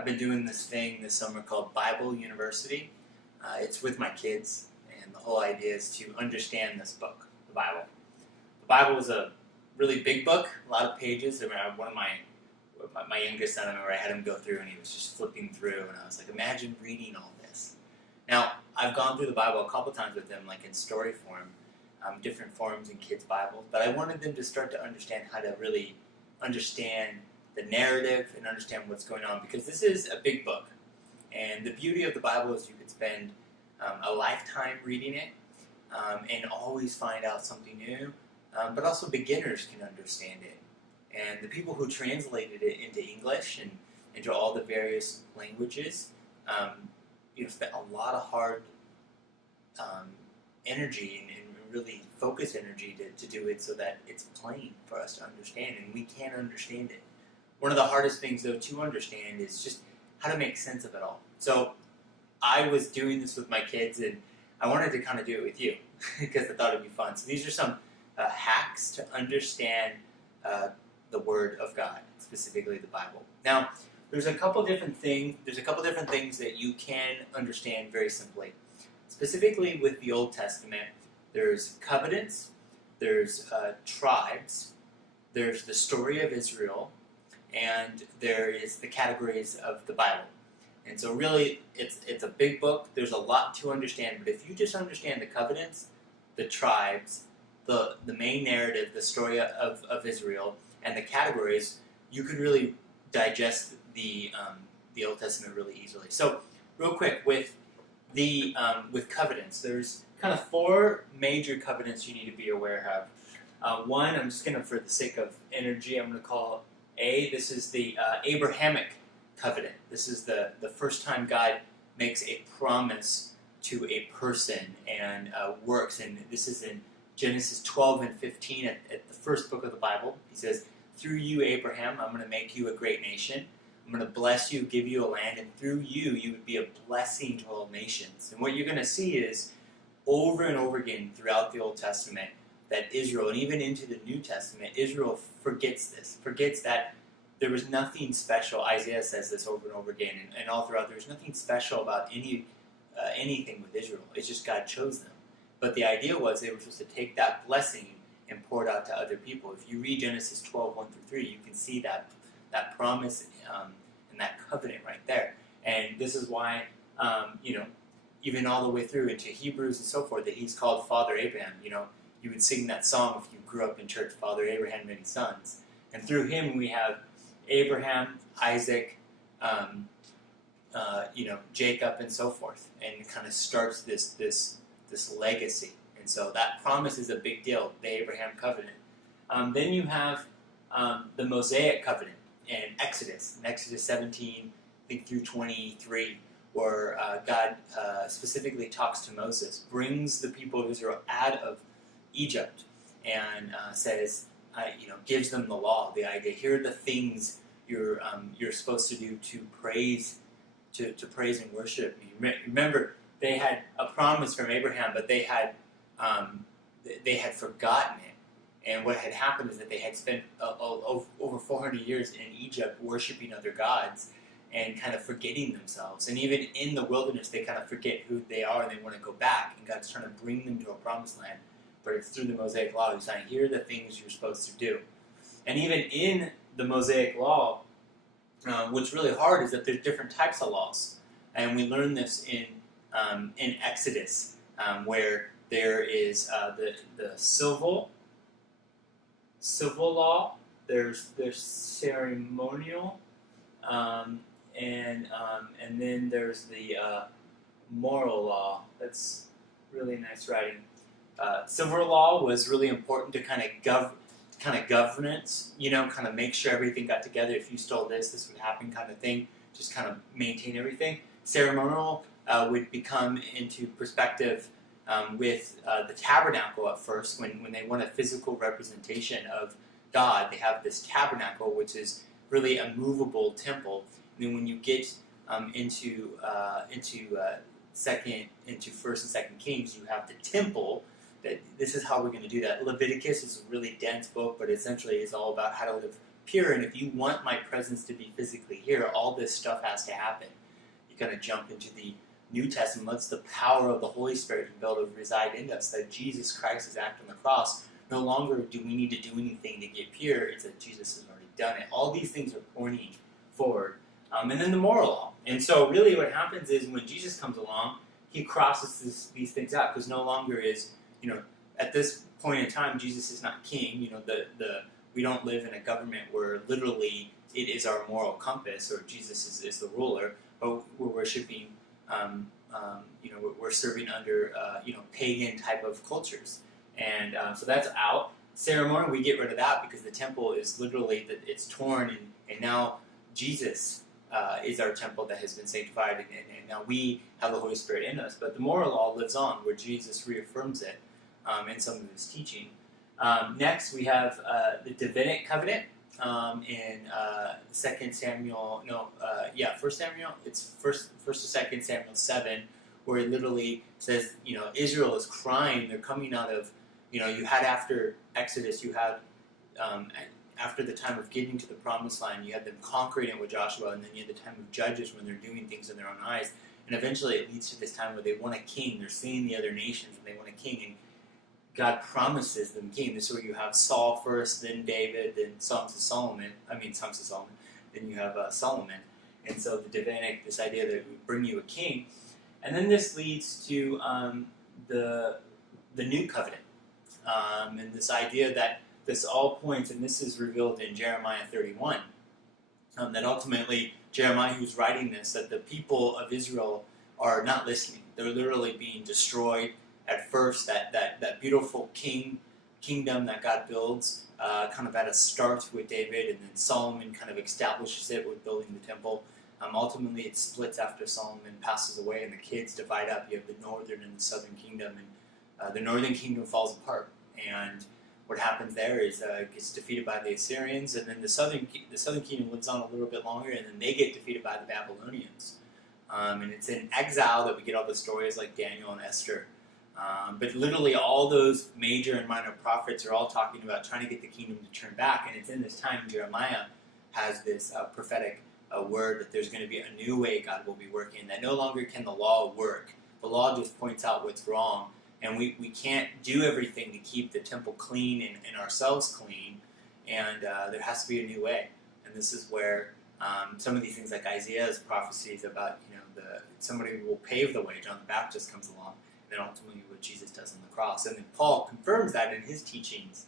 I've been doing this thing this summer called Bible University. It's with my kids, and the whole idea is to understand this book, the Bible. The Bible is a really big book, a lot of pages. I remember one of my youngest son, I remember I had him go through, and he was just flipping through, and I was like, imagine reading all this. Now, I've gone through the Bible a couple times with them, like in story form, different forms in kids' Bibles, but I wanted them to start to understand how to really understand the narrative and understand what's going on, because this is a big book. And the beauty of the Bible is you could spend a lifetime reading it and always find out something new, but also beginners can understand it. And the people who translated it into English and into all the various languages, spent a lot of hard energy and really focused energy to do it so that it's plain for us to understand, and we can understand it. One of the hardest things, though, to understand is just how to make sense of it all. So I was doing this with my kids, and I wanted to kind of do it with you because I thought it'd be fun. So these are some hacks to understand the Word of God, specifically the Bible. Now, there's a couple different things that you can understand very simply. Specifically with the Old Testament, there's covenants, there's tribes, there's the story of Israel, and there is the categories of the Bible. And so really, it's a big book. There's a lot to understand, but if you just understand the covenants, the tribes, the main narrative, the story of Israel, and the categories, you could really digest the Old Testament really easily. So, real quick, with covenants, there's kind of four major covenants you need to be aware of. One, I'm just going to, for the sake of energy, I'm going to call A. This is the Abrahamic covenant. This is the first time God makes a promise to a person and works. And this is in Genesis 12 and 15 at the first book of the Bible. He says, through you, Abraham, I'm going to make you a great nation. I'm going to bless you, give you a land, and through you, you would be a blessing to all nations. And what you're going to see is, over and over again throughout the Old Testament, that Israel, and even into the New Testament, Israel forgets this, forgets that there was nothing special. Isaiah says this over and over again, and all throughout, there's nothing special about anything with Israel. It's just God chose them. But the idea was they were supposed to take that blessing and pour it out to other people. If you read Genesis 12, 1 through 3, you can see that promise and that covenant right there. And this is why, even all the way through into Hebrews and so forth, that he's called Father Abraham. You would sing that song if you grew up in church, Father Abraham, many sons. And through him we have Abraham, Isaac, Jacob, and so forth. And it kind of starts this legacy. And so that promise is a big deal, the Abraham covenant. Then you have the Mosaic covenant in Exodus 17, I think through 23, where God specifically talks to Moses, brings the people of Israel out of Egypt, and says, gives them the law, the idea. Here are the things you're supposed to do to praise and worship me. Remember, they had a promise from Abraham, but they had forgotten it. And what had happened is that they had spent over 400 years in Egypt worshiping other gods and kind of forgetting themselves. And even in the wilderness, they kind of forget who they are and they want to go back. And God's trying to bring them to a promised land. But it's through the Mosaic Law. He's saying, here are the things you're supposed to do. And even in the Mosaic Law, what's really hard is that there's different types of laws. And we learn this in Exodus, where there is the civil law, there's ceremonial, and then there's the moral law. That's really nice writing. Civil law was really important to kind of governance, kind of make sure everything got together. If you stole this would happen, kind of thing. Just kind of maintain everything. Ceremonial would become into perspective with the tabernacle at first. When they want a physical representation of God, they have this tabernacle, which is really a movable temple. And then when you get into First and Second Kings, you have the temple. That this is how we're going to do that. Leviticus is a really dense book, but essentially it's all about how to live pure, and if you want my presence to be physically here, all this stuff has to happen. You're going to jump into the New Testament. Let's the power of the Holy Spirit to be able to reside in us, that Jesus Christ's act on the cross. No longer do we need to do anything to get pure. It's that Jesus has already done it. All these things are pointing forward. And then the moral law. And so really what happens is when Jesus comes along, he crosses these things out, because no longer is, at this point in time, Jesus is not king. We don't live in a government where literally it is our moral compass, or Jesus is the ruler, but we're worshiping, we're serving under, pagan type of cultures. And so that's out. Ceremony, we get rid of that because the temple is literally, it's torn, and now Jesus is our temple that has been sanctified, and now we have the Holy Spirit in us. But the moral law lives on, where Jesus reaffirms it in some of his teaching. Next, we have the Davidic covenant in 2 Samuel. First Samuel. It's first or 2 Samuel 7, where it literally says, Israel is crying. They're coming out of, you had after Exodus, you had after the time of getting to the promised land, you had them conquering it with Joshua, and then you had the time of Judges when they're doing things in their own eyes. And eventually it leads to this time where they want a king. They're seeing the other nations, and they want a king, and God promises them king. This is where you have Saul first, then David, then Songs of Solomon, then you have Solomon. And so the Davidic, this idea that it would bring you a king. And then this leads to the New Covenant, and this idea that this all points, and this is revealed in Jeremiah 31, that ultimately Jeremiah, who's writing this, that the people of Israel are not listening. They're literally being destroyed. At first, that beautiful kingdom that God builds kind of at a start with David, and then Solomon kind of establishes it with building the temple. Ultimately, it splits after Solomon passes away, and the kids divide up. You have the northern and the southern kingdom, and the northern kingdom falls apart. And what happens there is it gets defeated by the Assyrians, and then the southern kingdom lives on a little bit longer, and then they get defeated by the Babylonians. And it's in exile that we get all the stories like Daniel and Esther. But literally all those major and minor prophets are all talking about trying to get the kingdom to turn back, and it's in this time Jeremiah has this prophetic word that there's going to be a new way God will be working, that no longer can the law work. The law just points out what's wrong, and we can't do everything to keep the temple clean and ourselves clean, and there has to be a new way. And this is where some of these things like Isaiah's prophecies about, somebody who will pave the way, John the Baptist comes along, and then ultimately what Jesus does on the cross. And then Paul confirms that in his teachings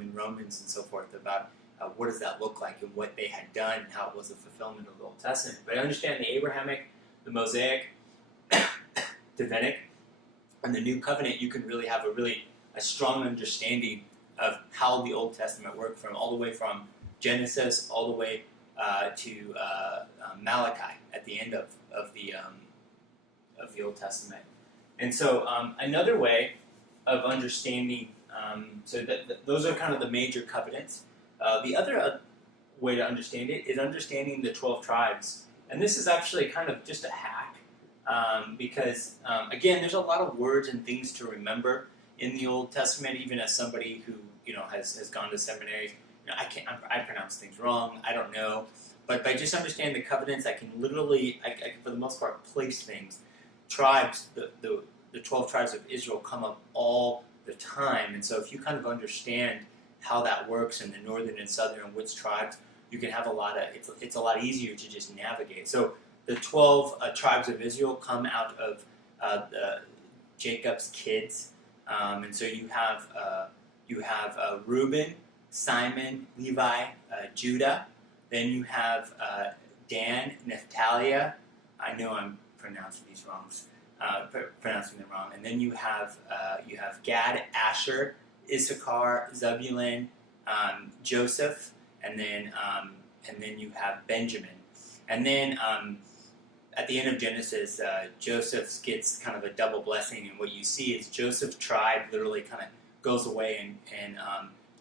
in Romans and so forth about what does that look like and what they had done and how it was a fulfillment of the Old Testament. But I understand the Abrahamic, the Mosaic, Davidic, and the New Covenant, you can really have a strong understanding of how the Old Testament worked, from all the way from Genesis all the way to Malachi at the end of the Old Testament. And so another way of understanding, those are kind of the major covenants. The other way to understand it is understanding the 12 tribes. And this is actually kind of just a hack, because, again, there's a lot of words and things to remember in the Old Testament, even as somebody who, has gone to seminary. I pronounce things wrong, I don't know. But by just understanding the covenants, I can literally, I can, for the most part, place things. Tribes, the 12 tribes of Israel come up all the time. And so if you kind of understand how that works in the northern and southern and which tribes, you can have it's a lot easier to just navigate. So the 12 tribes of Israel come out of Jacob's kids. And so you have Reuben, Simon, Levi, Judah. Then you have Dan, Naphtali. I know I'm pronouncing these wrong, pronouncing them wrong. And then you have Gad, Asher, Issachar, Zebulun, Joseph, and then you have Benjamin. And then at the end of Genesis, Joseph gets kind of a double blessing, and what you see is Joseph's tribe literally kind of goes away and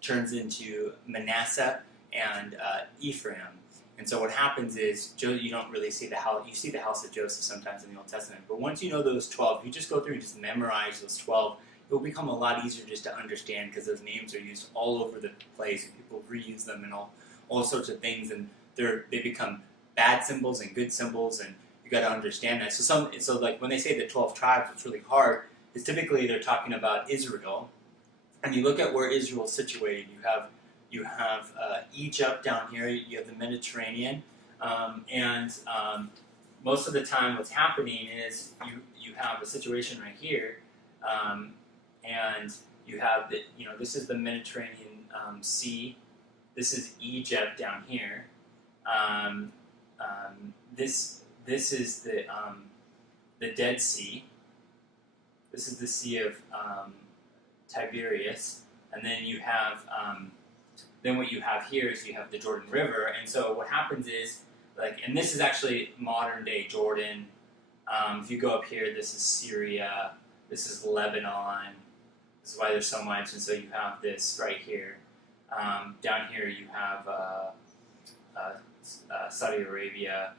turns into Manasseh and Ephraim. And so what happens is, you don't really see the house. You see the house of Joseph sometimes in the Old Testament. But once you know those 12, if you just go through and just memorize those 12, it will become a lot easier just to understand, because those names are used all over the place, and people reuse them and all sorts of things, and they become bad symbols and good symbols, and you got to understand that. So like when they say the 12 tribes, what's really hard is typically they're talking about Israel, and you look at where Israel is situated. You have Egypt down here. You have the Mediterranean, and most of the time, what's happening is you have a situation right here, and you have this is the Mediterranean Sea. This is Egypt down here. This is the Dead Sea. This is the Sea of Tiberias, and then you have then what you have here is you have the Jordan River, and so what happens is and this is actually modern day Jordan. If you go up here, this is Syria. This is Lebanon. This is why there's so much, and so you have this right here. Down here you have Saudi Arabia,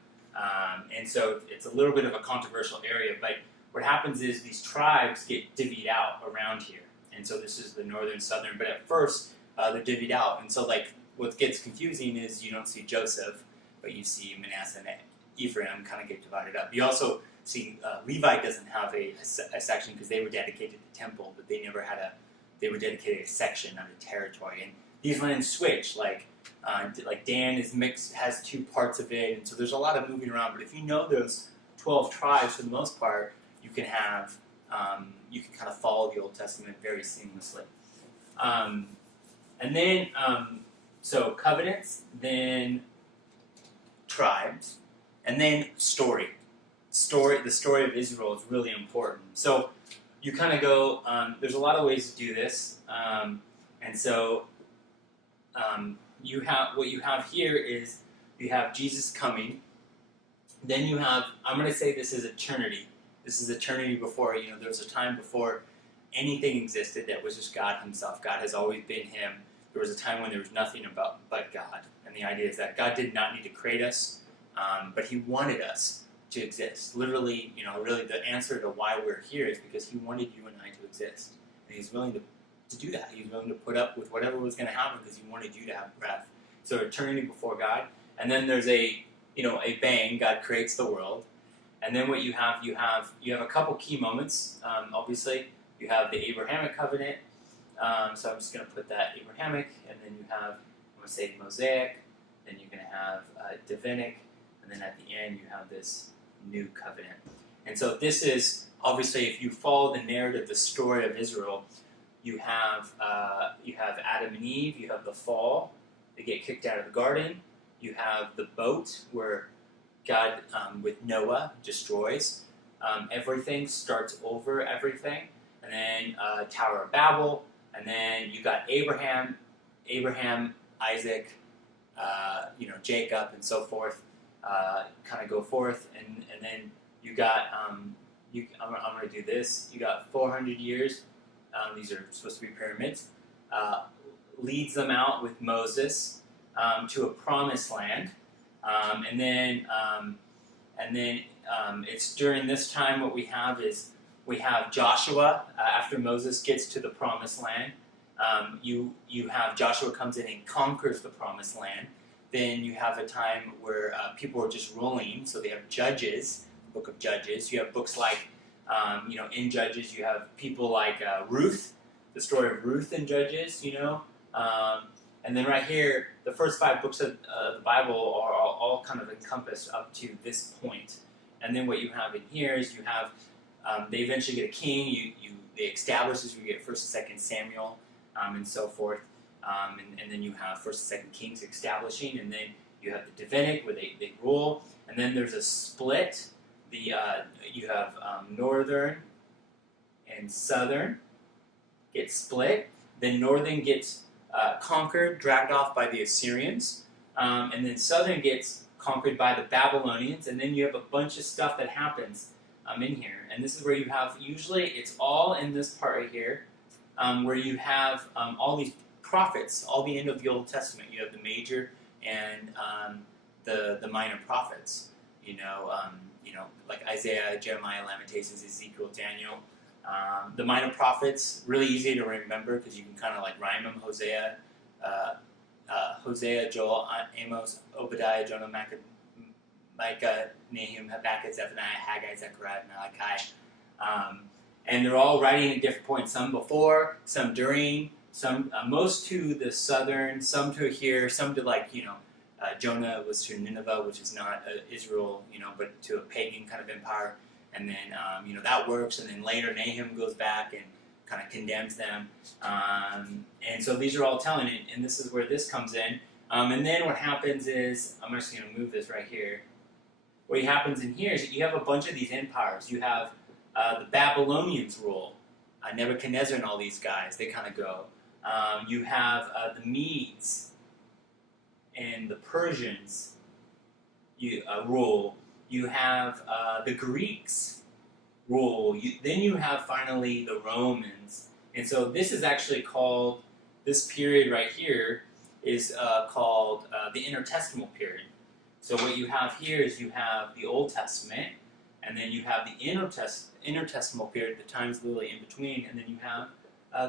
and so it's a little bit of a controversial area, but what happens is these tribes get divvied out around here, and so this is the northern, southern, but at first they're divvied out, and so what gets confusing is you don't see Joseph, but you see Manasseh and Ephraim kind of get divided up. You also see Levi doesn't have a section because they were dedicated to the temple, but they were dedicated a section on a territory, and these lands switch, like Dan is mixed, has two parts of it, and so there's a lot of moving around. But if you know those 12 tribes for the most part, you can kind of follow the Old Testament very seamlessly. And then so covenants, then tribes, and then story. The story of Israel is really important. So you kind of go. There's a lot of ways to do this, and so. What you have here is you have Jesus coming. Then you have, I'm going to say this is eternity. This is eternity before, there was a time before anything existed that was just God himself. God has always been him. There was a time when there was nothing but God. And the idea is that God did not need to create us, but he wanted us to exist. Literally, really the answer to why we're here is because he wanted you and I to exist. And he's willing to do that. He was willing to put up with whatever was going to happen because he wanted you to have breath. So eternity before God, and then there's a bang. God creates the world, and then what you have a couple key moments. Obviously, you have the Abrahamic covenant. So I'm just going to put that Abrahamic, and then you have I'm going to say Mosaic. Then you're going to have Davidic, and then at the end you have this new covenant. And so this is obviously, if you follow the narrative, the story of Israel. You have Adam and Eve. You have the fall; they get kicked out of the garden. You have the boat where God, with Noah, destroys everything, starts over everything, and then Tower of Babel, and then you got Abraham, Isaac, Jacob, and so forth. Kind of go forth, and then you got I'm going to do this. You got 400 years. These are supposed to be pyramids, leads them out with Moses to a promised land, and then it's during this time what we have Joshua after Moses gets to the promised land. You have Joshua comes in and conquers the promised land. Then you have a time where people are just ruling, so they have Judges, the book of Judges. You have books like in Judges, you have people like Ruth, the story of Ruth in Judges, and then right here, the first 5 books of the Bible are all kind of encompassed up to this point. And then what you have in here is you have, they eventually get a king, they establish this, you get 1st and 2nd Samuel, and so forth, and then you have 1st and 2nd Kings establishing, and then you have the Davidic where they rule, and then there's a split. You have northern and southern get split. Then northern gets conquered, dragged off by the Assyrians, and then southern gets conquered by the Babylonians. And then you have a bunch of stuff that happens in here. And this is where you have, usually it's all in this part right here, where you have all these prophets, all the end of the Old Testament. You have the major and the minor prophets. Like Isaiah, Jeremiah, Lamentations, Ezekiel, Daniel. The minor prophets, really easy to remember because you can kind of like rhyme them. Hosea, Hosea, Joel, Amos, Obadiah, Jonah, Micah, Nahum, Habakkuk, Zephaniah, Haggai, Zechariah, Malachi. And they're all writing at different points, some before, some during, some most to the southern, some to here, some to Jonah was to Nineveh, which is not Israel, but to a pagan kind of empire. And then, that works. And then later Nahum goes back and kind of condemns them. And so these are all telling it. And this is where this comes in. And then what happens is, I'm just going to move this right here. What happens in here is that you have a bunch of these empires. You have the Babylonians rule. Nebuchadnezzar and all these guys, they kind of go. You have the Medes and the Persians rule. You have the Greeks rule. Then you have finally the Romans. And so this is actually called, this period right here is called the intertestamental period. So what you have here is you have the Old Testament, and then you have the intertestamental period, the times literally in between, and then you have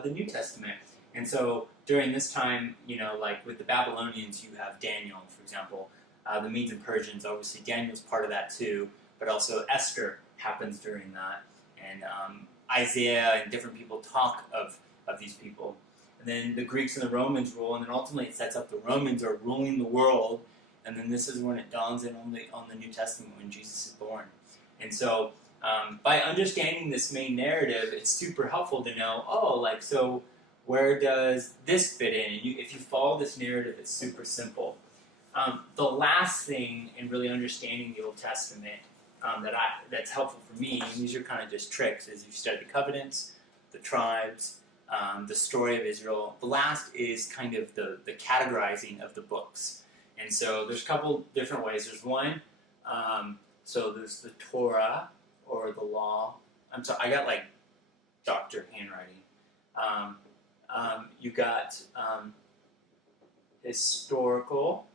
the New Testament. And so during this time, like with the Babylonians, you have Daniel, for example. The Medes and Persians, obviously Daniel's part of that too, but also Esther happens during that. And Isaiah and different people talk of these people. And then the Greeks and the Romans rule, and then ultimately it sets up the Romans are ruling the world. And then this is when it dawns in on the New Testament when Jesus is born. And so by understanding this main narrative, it's super helpful to know, so where does this fit in? And if you follow this narrative, it's super simple. The last thing in really understanding the Old Testament that's helpful for me, and these are kind of just tricks, is you study the covenants, the tribes, the story of Israel. The last is kind of the categorizing of the books. And so there's a couple different ways. There's one, so there's the Torah, or the law. I'm sorry, I got like doctor handwriting. You got historical.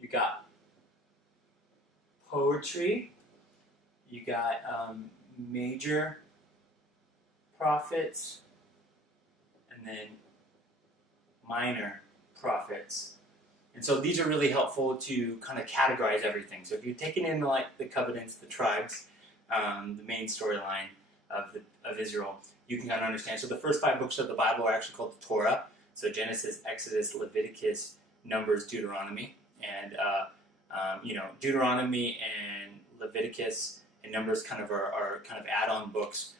You got poetry. You got major prophets, and then minor prophets. And so these are really helpful to kind of categorize everything. So if you're taking in like the covenants, the tribes, the main storyline of Israel, you can kind of understand. So the first 5 books of the Bible are actually called the Torah. So Genesis, Exodus, Leviticus, Numbers, Deuteronomy. And, Deuteronomy and Leviticus and Numbers kind of are kind of add-on books.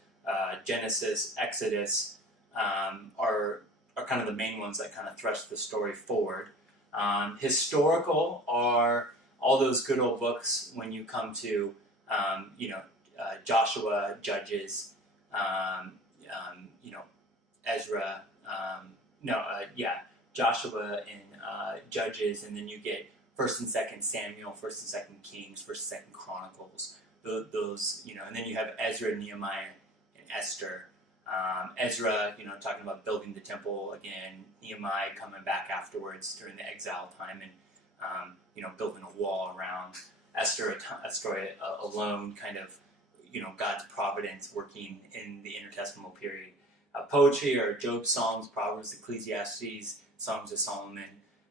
Genesis, Exodus are kind of the main ones that kind of thrust the story forward. Historical are all those good old books when you come to, Joshua, Judges, Ezra, Joshua and Judges, and then you get 1st and 2nd Samuel, 1st and 2nd Kings, 1st and 2nd Chronicles. Those, and then you have Ezra, Nehemiah, and Esther. Ezra, talking about building the temple again. Nehemiah coming back afterwards during the exile time and, building a wall around. Esther, a story alone, kind of, God's providence working in the intertestamental period. Poetry are Job, Psalms, Proverbs, Ecclesiastes, Songs of Solomon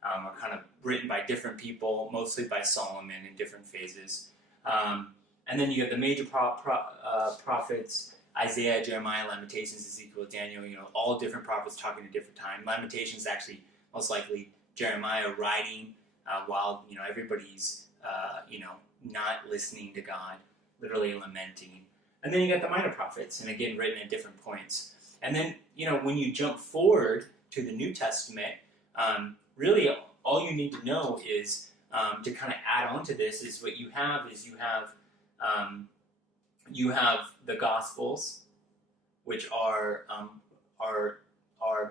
are kind of written by different people, mostly by Solomon in different phases. And then you have the major prophets, Isaiah, Jeremiah, Lamentations, Ezekiel, Daniel, all different prophets talking at a different time. Lamentations actually, most likely, Jeremiah writing while, everybody's, not listening to God, literally lamenting. And then you got the minor prophets, and again, written at different points. And then, when you jump forward to the New Testament, really all you need to know is, to kind of add on to this, is what you have is you have the Gospels, which are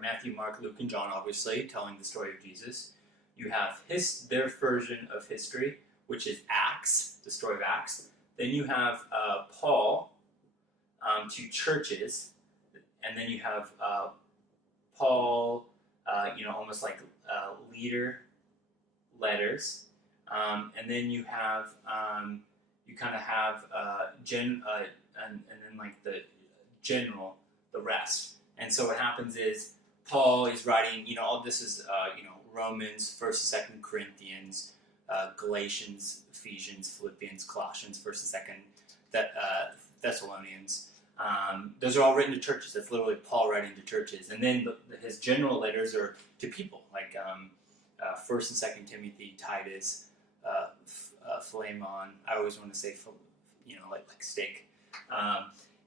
Matthew, Mark, Luke, and John, obviously, telling the story of Jesus. You have their version of history, which is Acts, the story of Acts. Then you have Paul to churches, and then you have Paul, almost like leader letters, and then you have you kind of have and then like the general, the rest. And so what happens is Paul is writing, all this is Romans, 1st and 2nd Corinthians, Galatians, Ephesians, Philippians, Colossians, 1st and 2nd Thessalonians. Those are all written to churches. That's literally Paul writing to churches. And then his general letters are to people, like 1st and 2nd Timothy, Titus, Philemon. I always want to say, like steak.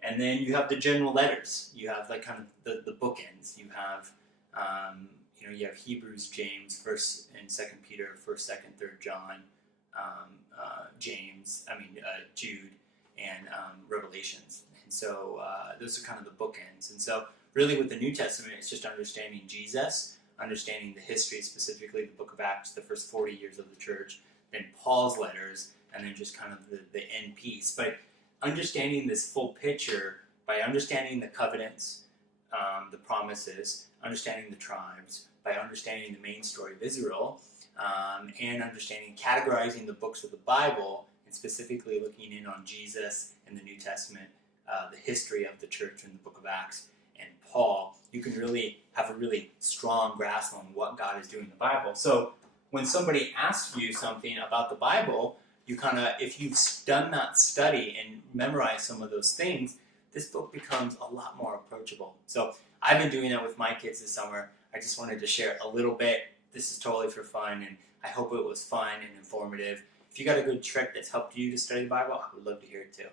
And then you have the general letters. You have like kind of the bookends. You have you have Hebrews, James, 1st and 2nd Peter, 1st, 2nd, 3rd John, Jude, and Revelations. And so those are kind of the bookends. And so really with the New Testament, it's just understanding Jesus, understanding the history, specifically the book of Acts, the first 40 years of the church, then Paul's letters, and then just kind of the end piece. But understanding this full picture by understanding the covenants, the promises, understanding the tribes, by understanding the main story of Israel, and understanding, categorizing the books of the Bible, and specifically looking in on Jesus and the New Testament, the history of the church in the book of Acts and Paul, you can really have a really strong grasp on what God is doing in the Bible. So when somebody asks you something about the Bible, you kind of, if you've done that study and memorized some of those things, this book becomes a lot more approachable. So I've been doing that with my kids this summer. I just wanted to share a little bit. This is totally for fun, and I hope it was fun and informative. If you got a good trick that's helped you to study the Bible, I would love to hear it too.